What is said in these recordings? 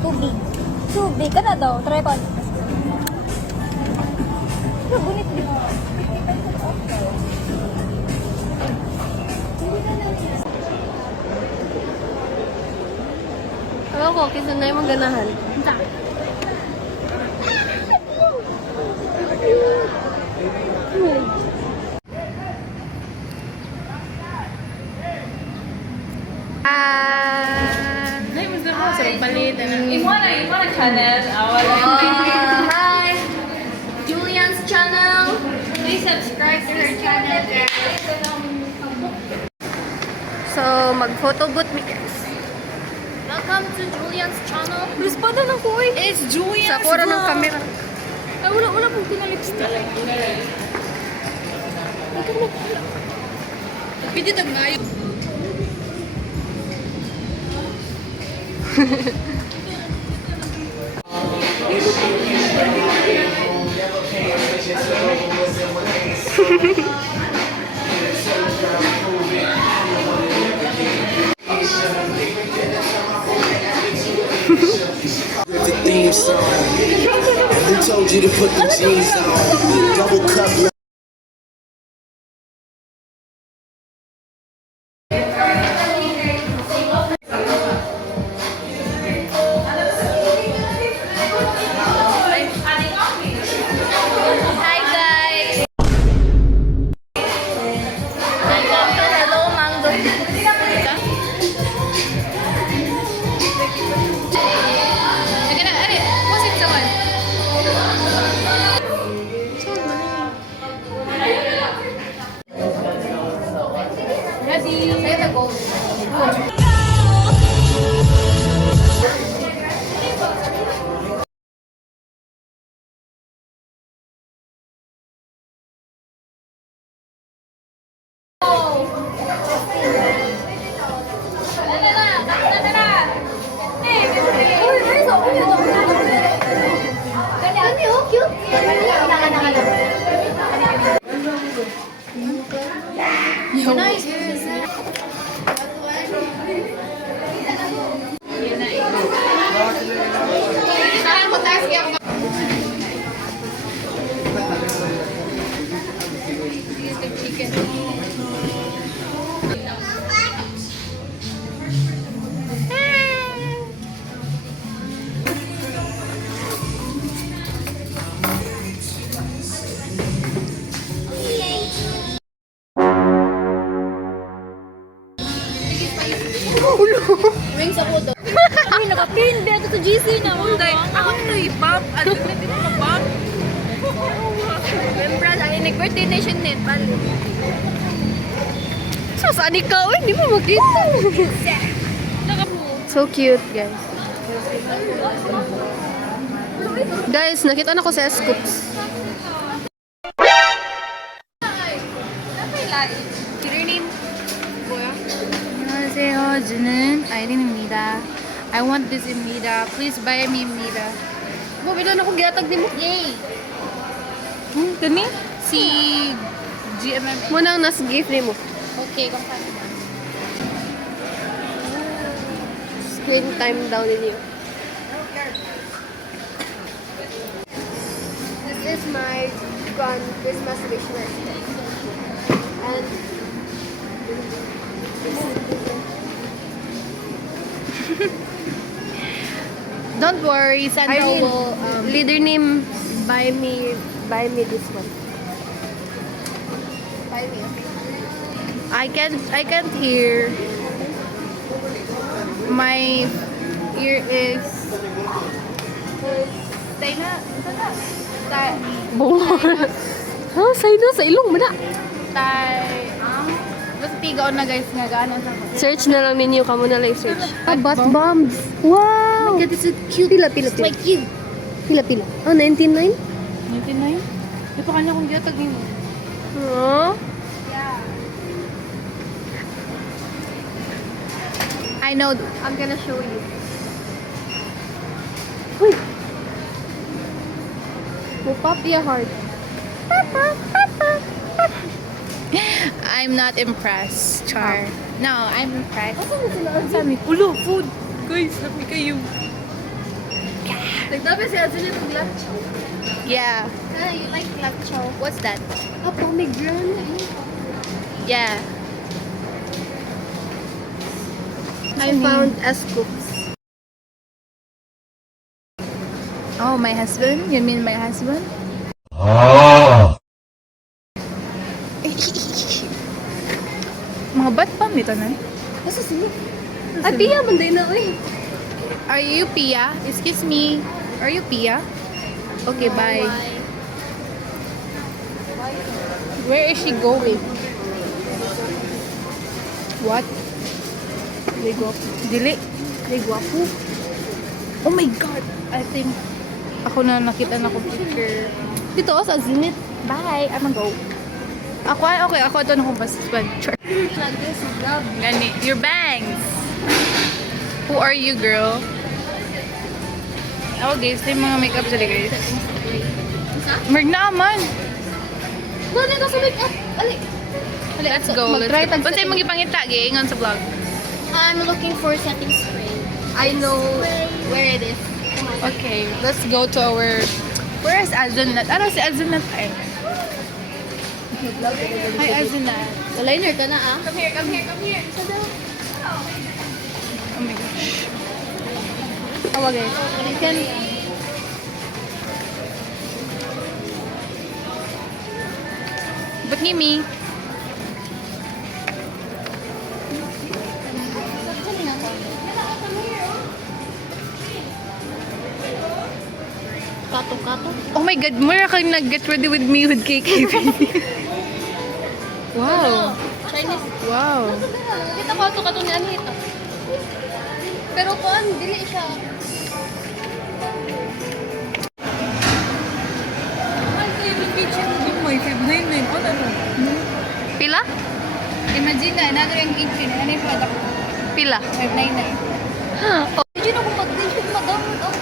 Tubig. Tubig. Kana daw. Try ko. Gunit din. Ewan ko, kisa na yung ganahan. Imo na channel. Hi! Julian's channel. Please subscribe to her channel. So, mag-photo booth mi guys. Welcome to Julian's channel. Respondan ng kuwi. It's Julian's Sa kura ng camera. Ay, wala pong pinalipstick. Pwede tag nga yun. The theme song. Who told you to put the jeans on? Double cup. Hi guys! Welcome to Hello Mango. Ready? Say the goal. Wings ako daw. Uy, naka-pin. Beto to GC na. Unday, ako nito i-pop. Ano na dito mag-pop? Membra, ang nag-birthday nation net. Bali. So, saan ikaw? Uy, di mo makita. So cute, guys. Guys, nakita na ko sa Scoops. Your name? 안녕하세요. 저는 아이린입니다. I want this 입니다. Please buy me 입니다. Mo, bila na akong ginatag din mo. Yay! Kani? Si GMM. Muna ang nas gift ni mo. Okay, kung paano ba? Screen time daw ninyo. This is my Christmas wish list. And Don't worry, Sandra Irene, will leader name, buy me this one. Buy me. I can't hear. My ear is Stay na. Bunga. Ha? Sa'yo sa ilong mo na. Basta tigaw na guys nga gana sa Search na lang ninyo, kamo na lang search. Bath bombs. Wow! God, this is cute. Pila. Like cute. Pila. Oh, 99? 99? Di pa kanya kung ginatag mo. Oh. I know. I'm gonna show you. Uy! Pop your heart. I'm not impressed, Char. No, I'm impressed. Saan na sila? Ulo, food. Guys, happy kayo. Nagtabi siya sila ng lacho. Yeah. You like lacho? What's that? A pomegranate. Yeah. I found scoops. Oh, my husband? You mean my husband? Mga bat pa nito na? Asa sila? Ay, piya man din na, uy. Are you Pia? Excuse me. Are you Pia? Okay, bye. Where is she going? What? Dili. Guwapo. Oh my God! I think ako na nakita na ko picture. Dito sa Zenith. Bye! I'm gonna go. Okay, ako ito na kung pasispan. Gani, your bangs! Who are you, girl? Oh, guys, ito yung mga makeup sila, guys. Merg naman! Doon ka sa make-up. Ali. Let's go. Mag-try tag Kung sa'yo mong ipangita, giingon sa vlog. I'm looking for setting spray. I know where it is. Okay, let's go to our... Where is Azunat? Ano si Azunat ay? Hi, Azunat. Liner ka na, ah. Come here. Oh my gosh. Oh, okay. Can... Ba't ngimi? Kato-kato. Oh my God, mura kang nag-get ready with me with KKB. Wow. Chinese. Wow. Kita ko kato ni Anita. Pero kuan, dili siya. Pila? Imagine na, another yung kitchen. Ano yung product? Pila? 599. Imagine ako mag-tintig madamot ako.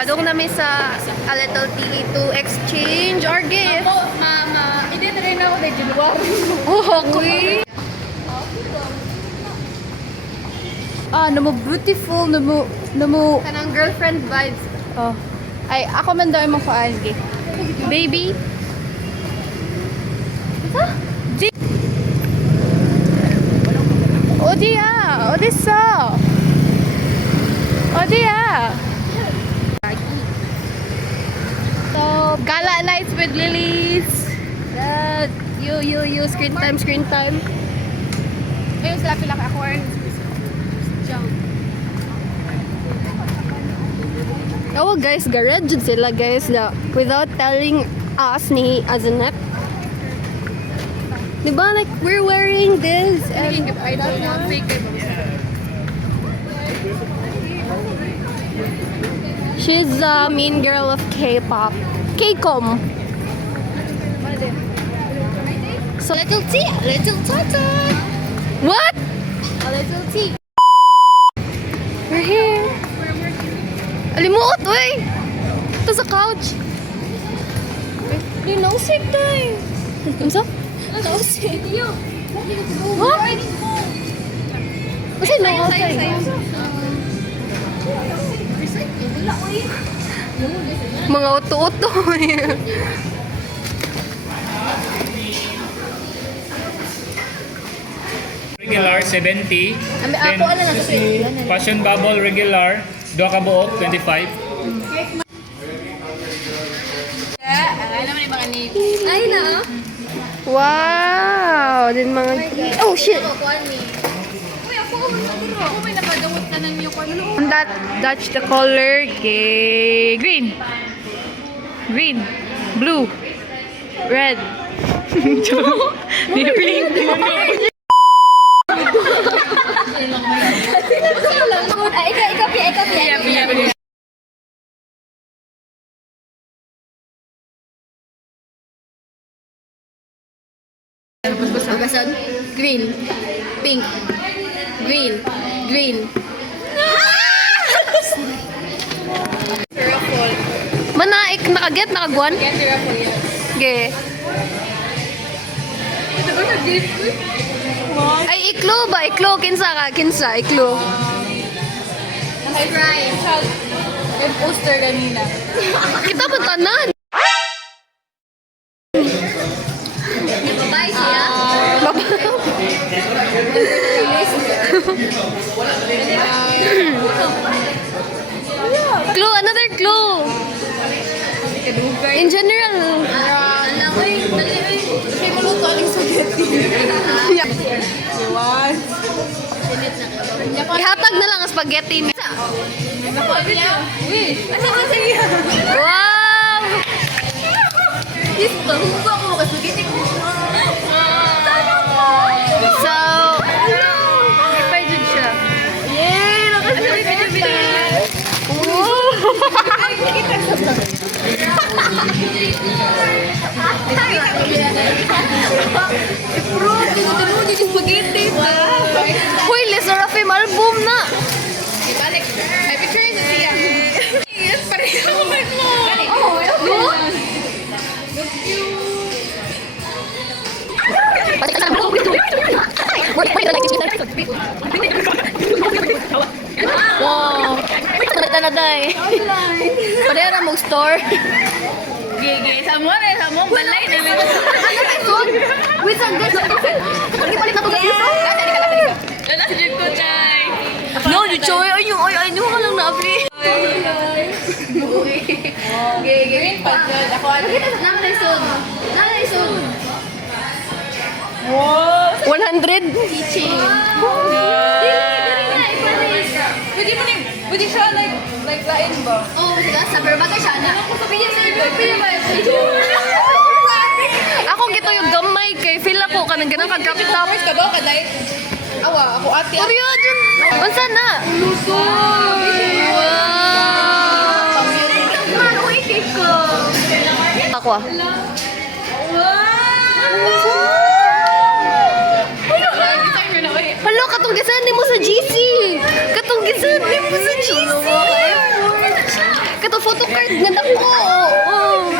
Padung namin sa A Little Tea to exchange our gift. Ako, mama, hindi na rin ako na January. Oh, okay. Namo beautiful, namo... Kanang girlfriend vibes. Oh. Ay, ako man daw yung makaagi. Baby? Odia! Odessa! Odia! So, gala nights with lilies. That, you, screen time. Ayun sila pila ka ako. Oh guys, garage jud sila guys na without telling us ni Azanet. Diba like we're wearing this and I don't know. she's the mean girl of K-pop. K-com. So Little tea, little tata. what? A little tea. We're here. Alimuot, uy! Ito sa couch. No sick time. Unsa? No sick. What? Kasi no outside. Mga uto-uto. Regular 70. Then Ako ano na sa Passion Bubble regular, duha ka buok 25. Ay na. Wow! Din mga... Oh, shit! That Dutch the color kay green. Green, blue, red. Di pink. Ay, ikaw. Bagasad. Green. Pink. Green. Green. Manaik, nakaget, nakaguan? Okay. Ay, iklo ba? Iklo, kinsa ka? Kinsa, iklo. May poster kanina. Kita ba tanan? Bye siya. Clue, another clue. In general. Alam ko eh. Kay maluto aling spaghetti. Ihatag na lang ang spaghetti niya. Wow! Hugo ako kasi spaghetti ko. So, Ipay dyan siya. yay! Nakasipaghetti! Bro, tinutulungan niyo yung spaghetti ba? Hoy, Lisa Rafim album na! Ibalik. Ay, picture niya siya. Yes, pareho mo. Oh, Wow! Tanda na day. Padera mong store. Gigi, samon eh, samon. Balay na. Wait, saan guys? Pagipalit na to guys. Wala si Jig ko, Chay. No, you choy. Ay, nyo ka lang na-apply. Green pa dyan. Ako ano? Nakaisod. 100? Teaching. Pwede siya like lain ba? Oh, sige. Sa bagay siya na. Pwede sa iba. Pwede ba? Ako gito yung gamay kay feel ako ka nang ganang kag-top. First ka ba? Kaday? Awa, ako ate. Oryo, dyan. Unsa na? Ano i-cake ko? Ako ah. Hello, katunggisan ni mo sa GC. Katunggisan ni mo sa GC. Katong photocard nga dako. Oh.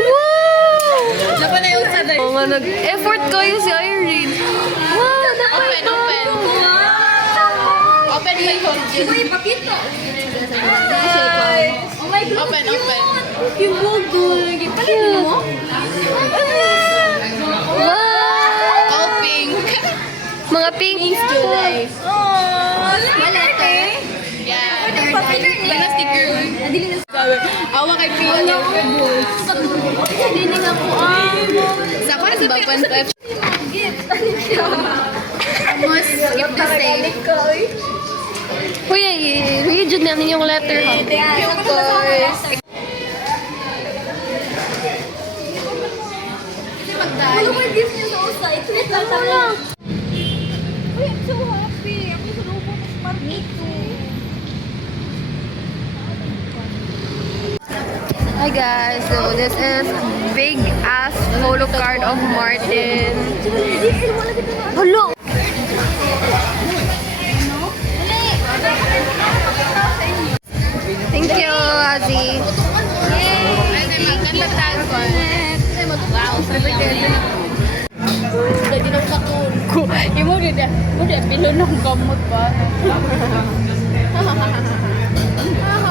Wow! Dapat na yung sa Oh, nga nag-effort kayo si Irene. Wow, Open. Open my phone. Uy, pakita. Oh my God. Open. Yung Google. Palit mo? Wow! All pink. Mga pink. July. Oh, Malete. yeah. Wala sticker. Nadili na sa Awa kay Pia. Nadili na po. Sa ko sa bagwan pa. Gift. Ano siya? Almost gift to say. Uy, read yun na ninyong letter ha. Thank you, of course. Ano ba gift niyo sa usa? I-tweet lang tayo. Uy, I'm so happy. Ako sa loob ng smart. Me too. Hi guys, so this is big ass photo card of Martin. Hello! Thank you, Azzy. Lagi ng katun. Imo gid. Mo di pilon ng gamot ba? Aha.